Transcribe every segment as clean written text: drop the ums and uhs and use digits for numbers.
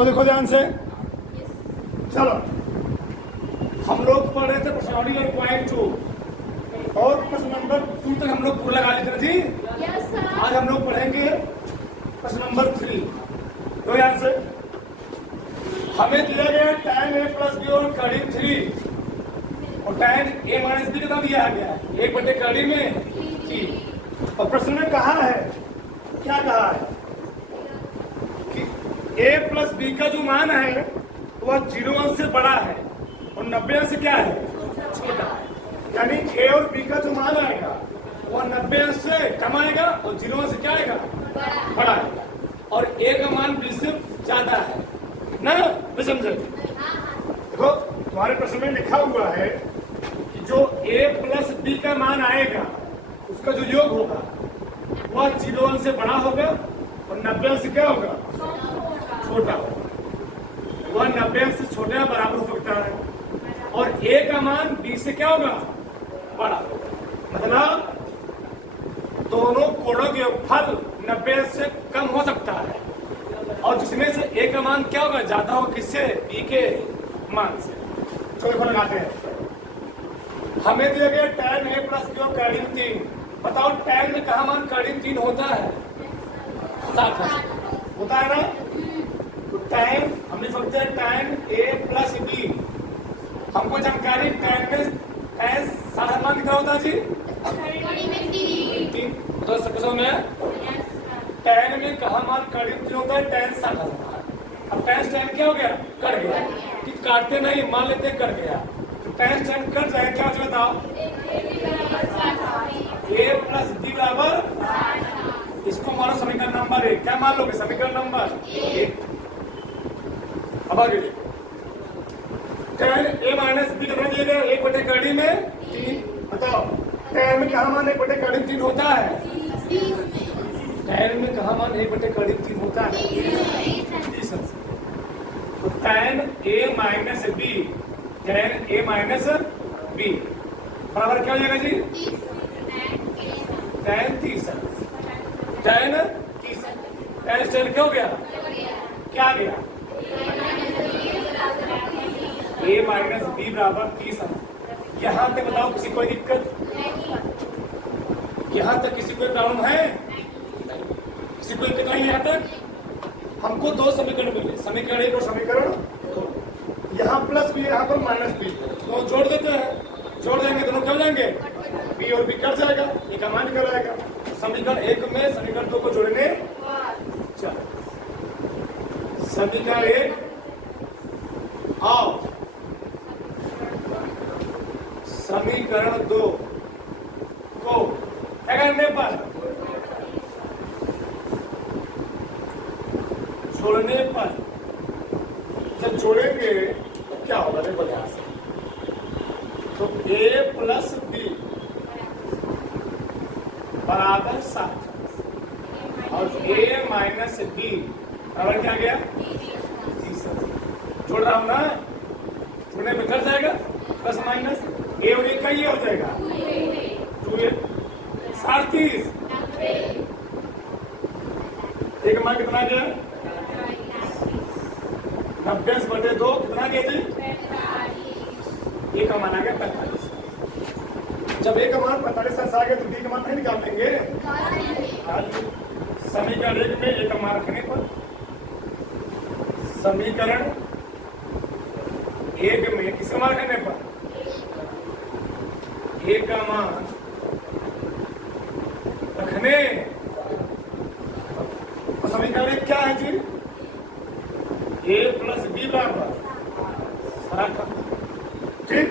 बच्चों देखो ध्यान से, चलो हम लोग पढ़ रहे थे प्रश्नावली 1.2 और प्रश्न नंबर 2 तक हम लोग पूरा लगा लेते जी। आज हम लोग पढ़ेंगे प्रश्न नंबर 3। तो ध्यान से, हमें दिया गया tan a प्लस बी और कड़ी 3 और tan a माइनस बी कितना दिया गया है 1/कड़ी में 3। और प्रश्न में कहा है, क्या कहा है कि a प्लस बी का जो मान है वह 0 अंश से बड़ा है और 90 अंश से क्या है, छोटा है। यानी a और b का जो मान आएगा वह 90 अंश से कम आएगा और 0 अंश से क्या आएगा, बड़ा आएगा। और a का मान b से ज्यादा है ना, समझे। देखो तुम्हारे प्रश्न में लिखा हुआ है कि जो a प्लस b का मान आएगा उसका जो योग होगा वह 0 अंश से बड़ा होगा और 90 अंश से क्या होगा, छोटा होगा। वह 90 अंश से छोटे या बराबर हो सकता है और a का मान b से क्या होगा, बड़ा होगा। मतलब दोनों कोणों के फल 90 अंश से कम हो सकता है और जिसमें से a का मान क्या होगा, ज्यादा होगा किससे, b के मान से। चलो लगाते हैं। हमें दिया गया tan a प्लस बी और कड़ी 3। बताओ tan में कहा मान कड़ी 3 होता है, 60 होता है ना। तो tan हमने समझा है tan a प्लस b। हमको जानकारी tan में tan 60 मान कितना होता है जी, 3। तो समझो में tan में कहा मान कड़ी 3 होता है, tan 60। अब tan क्या हो गया, कट गया। कि काटते नहीं, मान लेते हैं कट गया। तो tan कट जाए, क्या हो बताओ, a प्लस बी बराबर, इसको मानो समीकरण नंबर 1। क्या मान लोगे, समीकरण नंबर 1। अब आगे tan a माइनस बी कितना दिया गया, 1/कड़ी में 3। बताओ tan में कहा मान 1/कड़ी 3 होता है, tan में कहा मान 1/कड़ी 3 होता है, तो tan a minus b, tan a minus b बराबर क्या हो जाएगा जी, tan 30। tan 30 tan क्या हो गया, क्या गया, a माइनस बी बराबर 30। यहाँ तक बताओ किसी कोई दिक्कत, यहाँ तक किसी कोई प्रॉब्लम है, किसी कोई दिक्कत नहीं। यहाँ तक हमको 2 समीकरण मिले, समीकरण 1 और समीकरण 2। यहाँ प्लस बी, यहाँ पर माइनस बी, तो जोड़ देते हैं। जोड़ देंगे दोनों क्या हो जाएंगे, बी और बी कट जाएगा, ये का मान निकल आएगा। समीकरण 1 में समीकरण 2 को जोड़ने, चलो समीकरण 1 और समीकरण 2 को क्या करने पर, जोड़ने पर जब जोड़ेंगे तो क्या होगा, देखो ध्यान से। तो a प्लस बी बराबर 60 और a माइनस बी बराबर क्या गया, 30। जोड़ रहा हूं ना, जोड़ने में कर जाएगा प्लस माइनस, a और a का ये हो जाएगा 2a, 37। एक मान कितना गया, 90/2 कितना गया जी, a का मान आ गया 45। जब a का मान 45 आ गया तो b का मान नहीं निकाल देंगे। समीकरण 1 में a का मान रखने पर, समीकरण 1 में किसका मान रखने पर, a का मान रखने, तो समीकरण 1 क्या है जी, a प्लस बी बराबर 60। ठीक,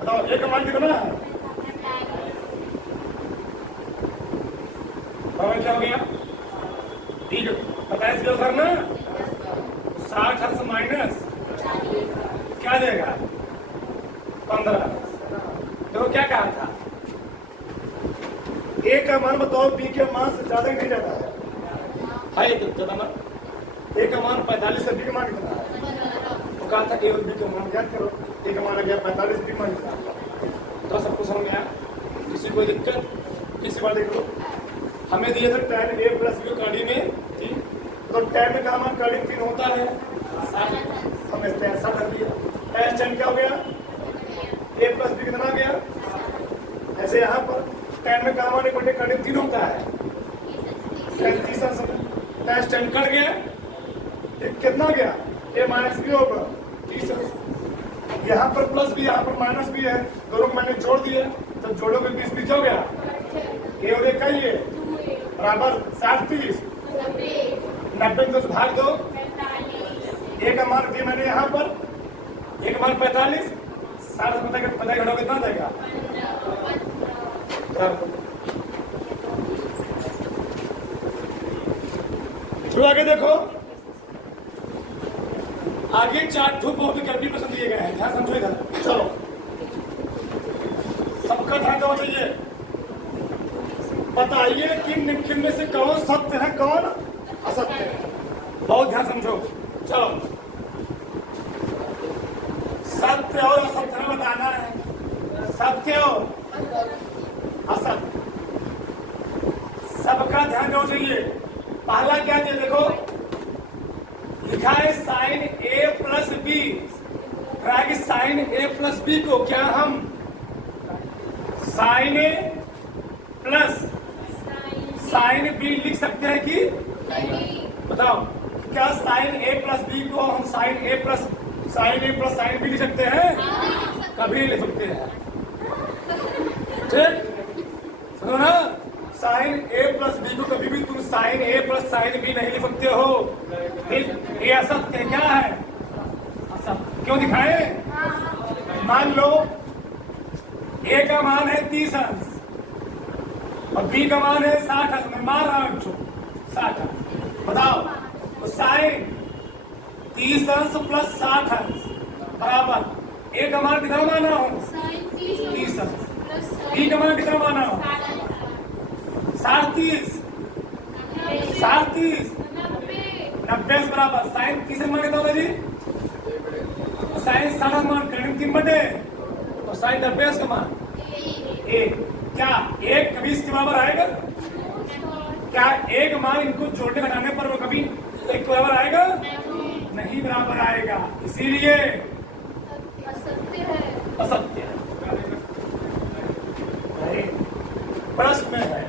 बताओ a का मान कितना है, बराबर क्या हो गया, ठीक है 45 किलो करना, 60 अंश माइनस क्या देगा, 15। देखो क्या कहा था, a का मान बताओ b के मान से ज्यादा नहीं जाता है, ज्यादा ना। a का मान 45 से b का मान कितना है, तो कहा था a और b का मान ज्ञात करो। a का मान आ गया 45, b मान कितना, तो सबको समझ में आया, किसी कोई दिक्कत, किसी बात देख लो। हमें दिया था tan a प्लस बी कड़ी में 3 तो tan का मान करीब 3 होता है 60, हमने tan 60 रख दिया। tan क्या हो गया a प्लस b कितना गया। ऐसे यहाँ पर tan का मान करीब 3 होता है 30 tan कट गया कितना गया a माइनस बी होगा 30। यहाँ पर प्लस भी यहाँ पर माइनस भी है, दोनों को मैंने जोड़ दिए तो जोड़ों के 20 बीच हो गया ये और एक ही है बराबर 60 30 90 में 10 भाग दो। ए का मान दिया मैंने यहाँ पर ए का मान 45 60 पता घटो कितना देगा। तो आगे देखो आगे 4 ठो बहुत गलती पसंद दिए गए हैं, ध्यान समझो इधर। चलो सबका ध्यान दो चाहिए, बताइए कि निम्न में से कौन सत्य है कौन असत्य है, बहुत ध्यान समझो। चलो सत्य और असत्य में बताना है, सत्य और असत्य सबका ध्यान दो चाहिए। पहला क्या दिया देखो लिखा है साइन ए प्लस बी, साइन ए प्लस बी को क्या हम साइन ए प्लस साइन बी लिख सकते हैं कि नहीं? बताओ क्या साइन ए प्लस बी को हम साइन ए प्लस साइन बी लिख सकते हैं? कभी नहीं लिख सकते हैं, ठीक सुनो ना। साइन ए प्लस बी को कभी भी तुम साइन ए प्लस साइन बी नहीं लिख सकते हो। ये असत्य क्या है? असत्य क्यों दिखाए? मान लो ए का मान है 30 अंश और बी का मान है 60 अंश, मैं मार रहा हूं 60 अंश। बताओ तो साइन 30 अंश प्लस 60 अंश बराबर ए का मान कितना माना हो 30 अंश, बी का मान कितना माना हो 30 90 बराबर साइन 30 मान कितना होगा जी? साइन 60 मान करीब 3 बटे और साइन 90 का मान 1। क्या एक कभी इसके बराबर आएगा? क्या एक मान इनको जोड़ने घटाने पर वो कभी एक के बराबर आएगा? नहीं बराबर आएगा, इसीलिए असत्य है। प्रश्न में है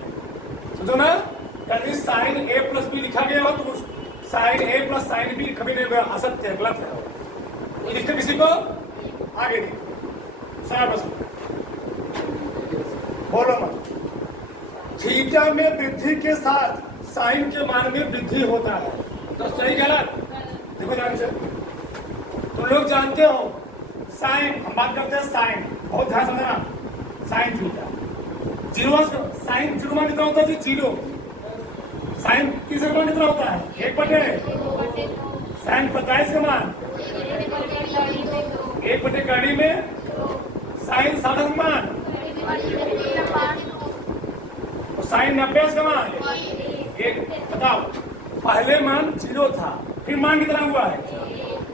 समझो ना, यदि साइन ए प्लस बी लिखा गया हो तो साइन ए प्लस साइन बी कभी नहीं होगा, असत्य है, गलत है। लिखते किसी को आगे नहीं सारा प्रश्न बोलो मत। थीटा में वृद्धि के साथ साइन के मान में वृद्धि होता है, तो सही गलत देखो ध्यान से। तुम लोग जानते हो साइन, हम बात करते हैं साइन, बहुत ध्यान समझना। Sine theta zero sine zero मान कितना होता है जी? 0। साइन किस मान कितना होता है? 1 बटे। साइन 25 का मान 1 बटे कड़ी में। साइन 60 का मान और साइन 90 का मान 1। बताओ पहले मान 0 था, फिर मान कितना हुआ है?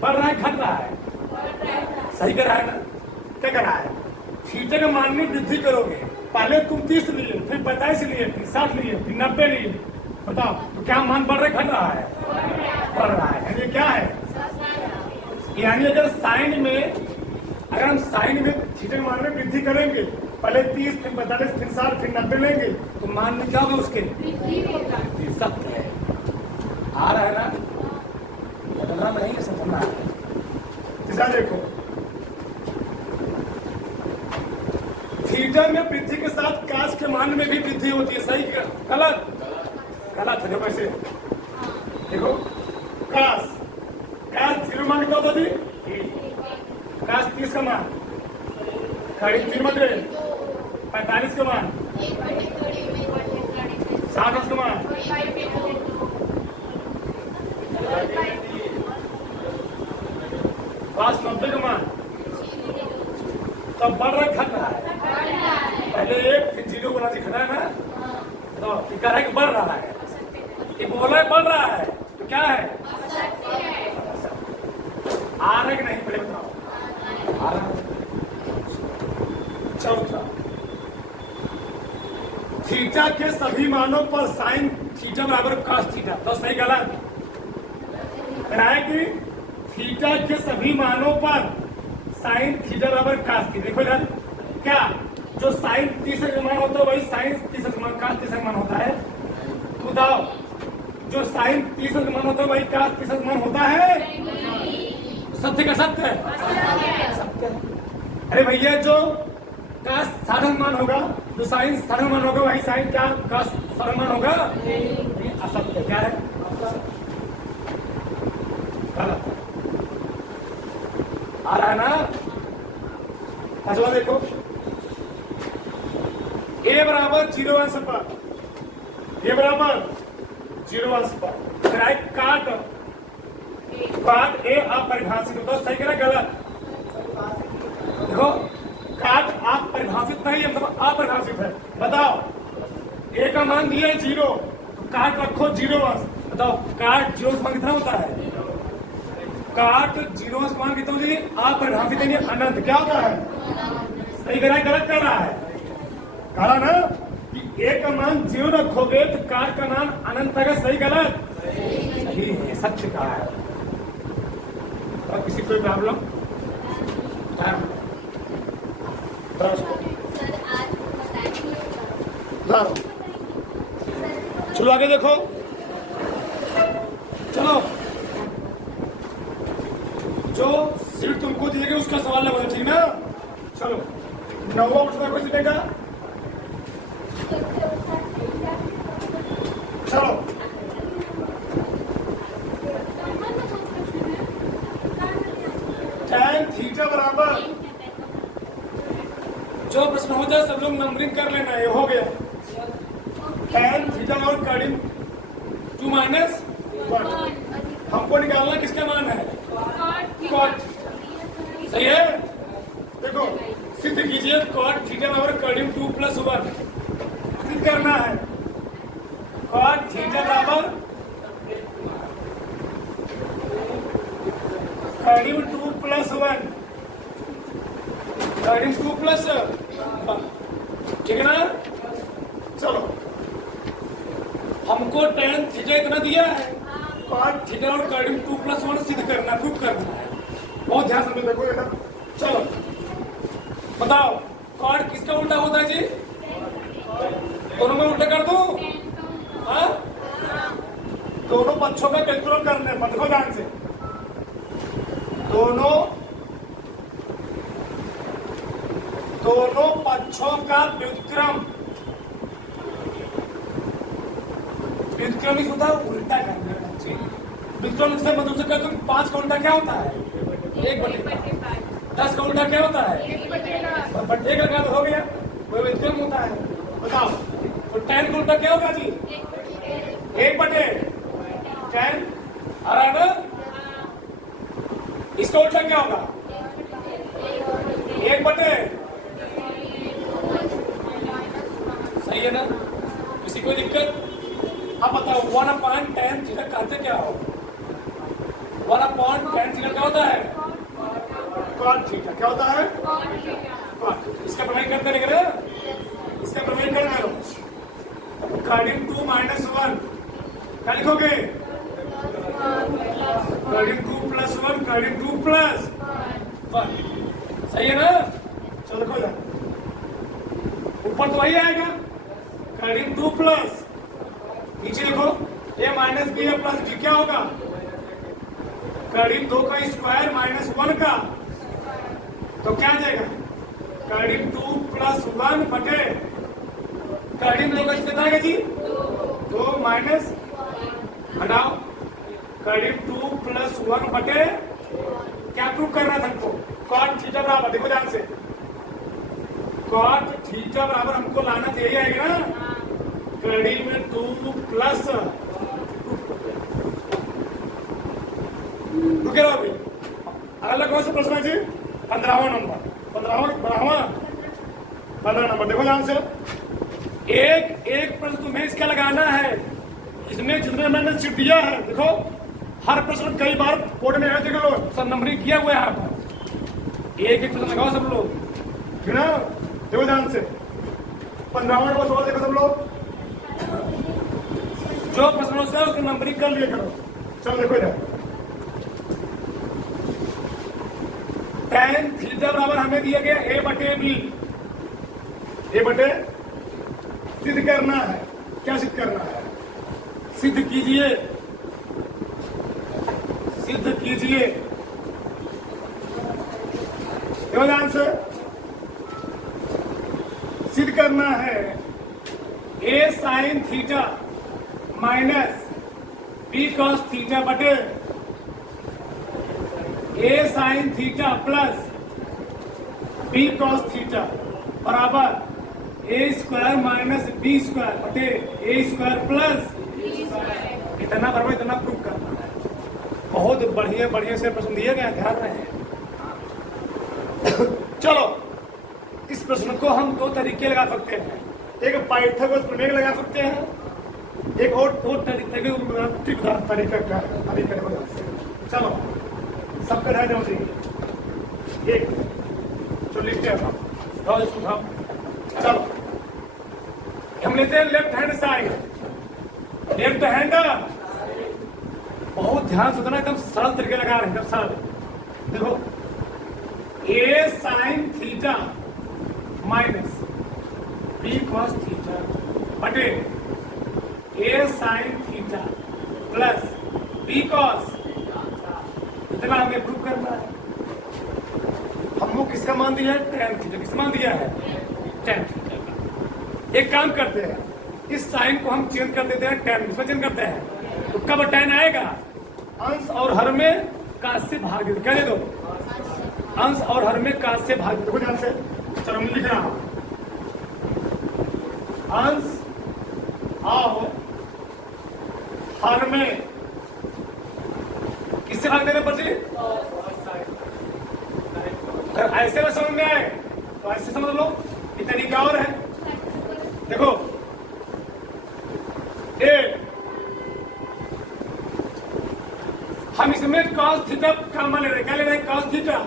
बढ़ रहा है घट रहा है? सही कर रहा है ना? क्या कर रहा है? थीटा के मान में वृद्धि करोगे, पहले तुम 30 लिए, फिर 25 लिए, फिर 60 लिए, फिर 90 लिए। बताओ तो क्या मान बढ़ रहा है घट रहा है? बढ़ रहा है। यानी क्या है? यानी अगर साइन में थीटा के मान में वृद्धि करेंगे, पहले 30 फिर 45 फिर 60 फिर 90 लेंगे तो मान में क्या होगा उसके? सत्य है। आ रहा है ना? बदलना नहीं है, समझना है। तीसरा देखो थीटा में वृद्धि के साथ काश के मान में भी वृद्धि होती है, सही गलत? गलत है। देखो ऐसे देखो काश 0 मान कितना होता जी? काश 30 का मान करीब 3 बटे 45 का मान 60 का मान काश 90 का मान। तब बढ़ रहा घट रहा है? पहले 1 फिर 0 बना दिखना है ना, तो कह रहा है कि बढ़ रहा है, ये बोला है बढ़ रहा है, तो क्या है? आ रहा है कि नहीं? पहले बताओ आ रहा है। चौथा थीटा के सभी मानों पर साइन थीटा बराबर कॉस थीटा, तो सही गलत? है कि थीटा के सभी मानों पर साइन थीटा बराबर कास थीटा। देखो इधर क्या, जो साइन 30 का मान होता है वही साइन 30 का मान कास 30 का मान होता है। तो बताओ, जो साइन 30 का मान होता है वही कास 30 का मान होता है? सत्य का सत्य है, सत्य है। अरे भैया, जो कास साधारण मान होगा, जो साइन साधारण मान होगा वही साइन क्या कास साधारण मान होगा? असत्य। क्या है? गलत। आ रहा है ना? अगला देखो, a बराबर 0 अंश पर, a बराबर 0 अंश पर काट a अपरिभाषित होता है। सही कह रहा गलत? देखो, काट आप परिभाषित नहीं है, मतलब अपरिभाषित है। बताओ, a का मान दिया है 0, तो काट रखो 0 अंश। बताओ, काट 0 मान कितना होता है? काट 0 अंश मान कितना होता है? अपरिभाषित है, अनंत। क्या होता है? सही कह रहा है गलत कर रहा है? कहा ना कि a का मान 0 रखोगे तो काट का मान अनंत आएगा। सही गलत? सही है, सत्य कहा है। तो किसी कोई प्रॉब्लम? चलो आगे देखो, चलो जो सीट तुमको दी जाएगी उसका सवाल लगेगा, ठीक ना? चलो 9वां प्रश्न कोई देगा? चलो tan थीटा बराबर, जो प्रश्न हो जाए सब लोग नंबरिंग कर लेना है। हो गया tan थीटा और करीब 2 माइनस 1। हमको निकालना किसका मान है? कॉट। सही है? देखो सिद्ध कीजिए, कॉट थीटा बराबर करीब 2 + 1 सिद्ध करना है। कॉट थीटा बराबर करीब 2 + 1, करीब 2 + 1, ठीक है ना? चलो, हमको tan थीटा इतना दिया है, कॉट थीटा और करीब 2 + 1 सिद्ध करना, प्रूफ करना है। बहुत ध्यान से देखो बेटा। चलो बताओ, कॉट किसका उल्टा होता है जी? दोनों में उल्टा कर दो। हाँ, दोनों पक्षों का कैलकुलेट करने पर देखो ध्यान से। दोनों पक्षों का व्युत्क्रम ही होता है उल्टा करना। व्युत्क्रम से मतलब से कहते हैं 5 का उल्टा क्या होता है? 1/5। 10 का उल्टा क्या होता है? 1/1 का हो गया, वो व्युत्क्रम होता है। बताओ, तो tan का उल्टा क्या होगा जी? 1/tan। आ रहा है ना? इसका उल्टा क्या होगा? 1/। सही है ना? किसी कोई दिक्कत? अब बताओ, 1/tan थीटा कहते क्या हो? 1/tan थीटा क्या होता है? Cot theta. क्या होता है? कॉट। इसका प्रमेय करते नहीं करे? इसका प्रमेय कर करो। करीब 2 - 1 क्या लिखोगे? करीब 2 + 1, करीब 2 + 1। सही है ना? चलो लिखो जा, ऊपर तो वही आएगा करीब 2 +, नीचे देखो a - b + d क्या होगा? करीब 2 का स्क्वायर -1 का, तो क्या आ जाएगा? करीब 2 + 1 बटे करीब 2 का कितना आएगा जी? 2 माइनस हटाओ, करीब 2 + 1 बटे क्या प्रूव करना था हमको? कॉट थीटा बराबर, देखो ध्यान से, कॉट थीटा बराबर हमको लाना तो यही आएगा ना, करीब 2 + रुके रहो अभी। अगला कौन सा प्रश्न है जी? 15वां नंबर, 15 नंबर। देखो ध्यान से, एक प्रश्न तुम्हें इसका लगाना है। इसमें जितने मैंने सीट दिया है, देखो हर प्रश्न कई बार बोर्ड में है, देख लो सब नंबरिंग किया हुआ है यहाँ पर। एक प्रश्न लगाओ सब लोग, ठीक ना? देखो ध्यान से, 15वां नंबर सवाल देखो सब लोग, जो प्रश्नों से उसको नंबरिंग कर लिया करो। चलो देखो इधर, tan थीटा बराबर हमें दिया गया a बटे b। a बटे सिद्ध करना है। क्या सिद्ध करना है? सिद्ध कीजिए, सिद्ध कीजिए। आंसर सिद्ध करना है a sine theta minus b cos theta बटे a sine theta plus b cos theta बराबर a square minus b square बटे a स्क्वायर प्लस इतना बराबर इतना प्रूव करना है। बहुत बढ़िया बढ़िया से प्रश्न दिए गए, ध्यान रहे। चलो, इस प्रश्न को हम दो तरीके लगा सकते हैं। एक पाइथागोरस प्रमेय लगा सकते हैं, एक और तरीका का चलो सबका ध्यान देना चाहिए। एक जो लिखते हैं हम, चलो हम लेते हैं left hand side. Left hand बहुत ध्यान से सुनना, एकदम सरल तरीके लगा रहे हैं, एकदम सरल। देखो a sine theta minus b cos theta बटे a sine theta plus b cos, इतना हमें प्रूव करना है। हमको किसका मान दिया है? tan theta. किसका मान दिया है? tan थीटा का। एक काम करते हैं, इस साइन को हम चेंज कर देते हैं tan, इसमें चेंज करते हैं तो कब tan आएगा? अंश और हर में काश से भाग दे। क्या दे दो? अंश और हर में काश से भाग दे। ध्यान से, चलो मैं लिख रहा हूं, अंश और हर में किससे भाग देना पड़ती? अगर ऐसे में समझ में आए तो ऐसे समझ लो। ये तरीका और है, देखो ए हम इसमें cos थीटा कॉमन ले रहे हैं। क्या ले रहे हैं? cos theta.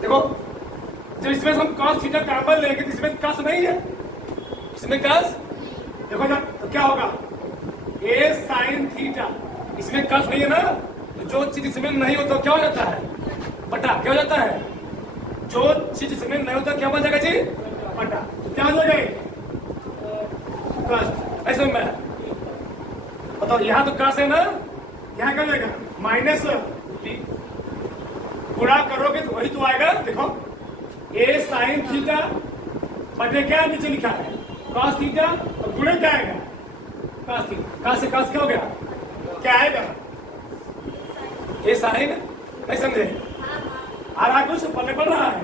देखो जब इसमें हम cos थीटा कॉमन लेंगे तो इसमें cos नहीं है, इसमें cos देखो ना, तो क्या होगा? a साइन थीटा, इसमें cos नहीं है ना, तो जो चीज इसमें नहीं होता क्या हो जाता है? बटा। क्या हो जाता है? जो चीज इसमें नहीं होता क्या बन जाएगा जी? बटा। तो क्या हो जाएगा? cos। ऐसे में बताओ, यहाँ तो काश है ना, यहाँ क्या जाएगा? Minus b। गुणा करोगे तो वही तो आएगा। देखो a साइन थीटा बटे क्या नीचे लिखा है? cos थीटा, और गुणे क्या आएगा? cos theta. cos से cos क्या हो गया? क्या आएगा? a sine. नहीं समझे? आ रहा कुछ पढ़ने पड़ रहा है।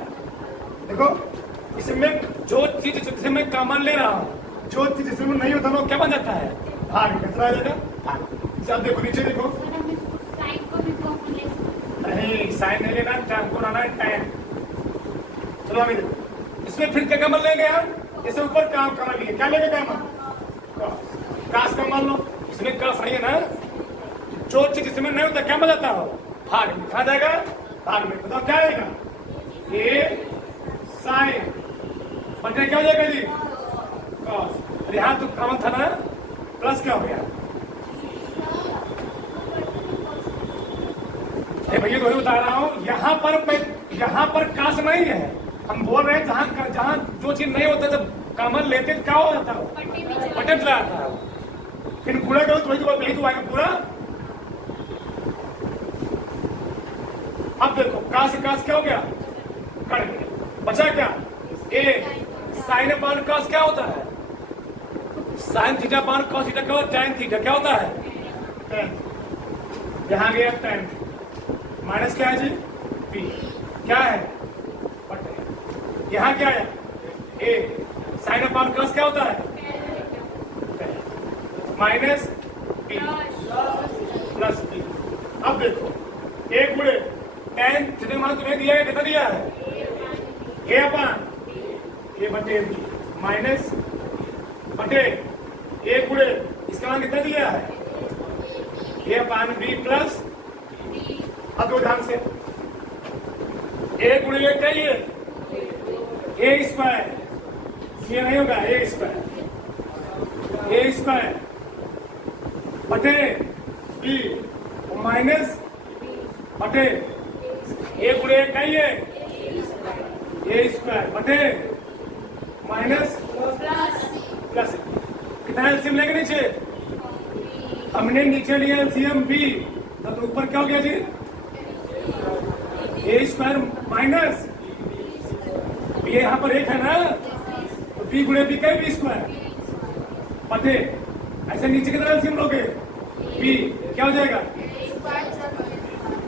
देखो इसमें जो चीज जिसे मैं कॉमन ले रहा हूँ, जो चीज इसमें नहीं होता वो क्या बन जाता है? भाग। कितना आ जाएगा? भाग। सब देखो नीचे देखो, नहीं साइन नहीं लेना, tan को लाना है tan। चलो अभी देखो इसमें फिर क्या कॉमन लेंगे हम? जैसे ऊपर काम कॉमन लिए, क्या लेंगे कॉमन? cos कॉमन लो। इसमें cos नहीं है ना, जो चीज इसमें नहीं होता क्या बन जाता हो? भाग में। कहा जाएगा? भाग में। बताओ क्या आएगा? a साइन बटे क्या हो जाएगा जी? cos। अरे यहाँ तो कॉमन था ना, प्लस क्या हो गया? भैया तो बता रहा हूँ, यहाँ पर काश नहीं है। हम बोल रहे हैं जहाँ जहाँ जो चीज नहीं होता जब कॉमन लेते क्या हो जाता है? बटे चला जाता है। फिर पूरा करो तो वही तो आएगा पूरा। अब देखो काश काश क्या हो गया? कट गया। बचा क्या? ए साइन अपान काश क्या होता है? Sine theta upon cos theta क्या होता है? tan theta. क्या होता है? tan। यहाँ गया tan माइनस क्या है जी? b। क्या है? बटे। यहाँ क्या है? a साइन अपान कॉस क्या होता है? Minus b plus b। अब देखो a गुणे tan थीटा मान तुम्हें दिया है, कितना दिया है? a अपान a बटे b माइनस बटे a गुणे इसका मान कितना दिया है? a upon b plus. अब दो ध्यान से, a गुणे क्या ये? a square. ये नहीं होगा, a स्क्वायर बटे b माइनस बटे ए गुणे का ही है ए स्क्वायर बटे माइनस प्लस कितना एलसीएम लेंगे नीचे हमने नीचे लिया एलसीएम बी तो ऊपर क्या हो गया जी ए स्क्वायर माइनस बी यहाँ पर एक है ना तो बी गुणे बी का बी स्क्वायर बटे ऐसे नीचे कितना एलसीएम लोगे बी क्या हो जाएगा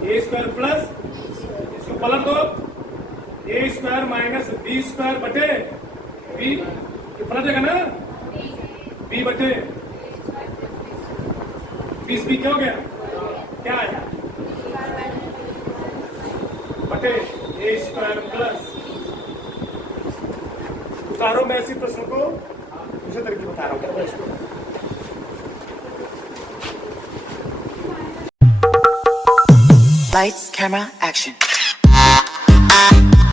ए स्क्वायर प्लस इसको पलट दो ए स्क्वायर माइनस बी स्क्वायर बटे बी ये पलट जाएगा ना बी बटे 20 बी क्या हो गया क्या आया बटे ए स्क्वायर प्लस उतारो मैं इसी प्रश्न को दूसरे तरीके बता रहा हूँ इसको Lights, camera, action.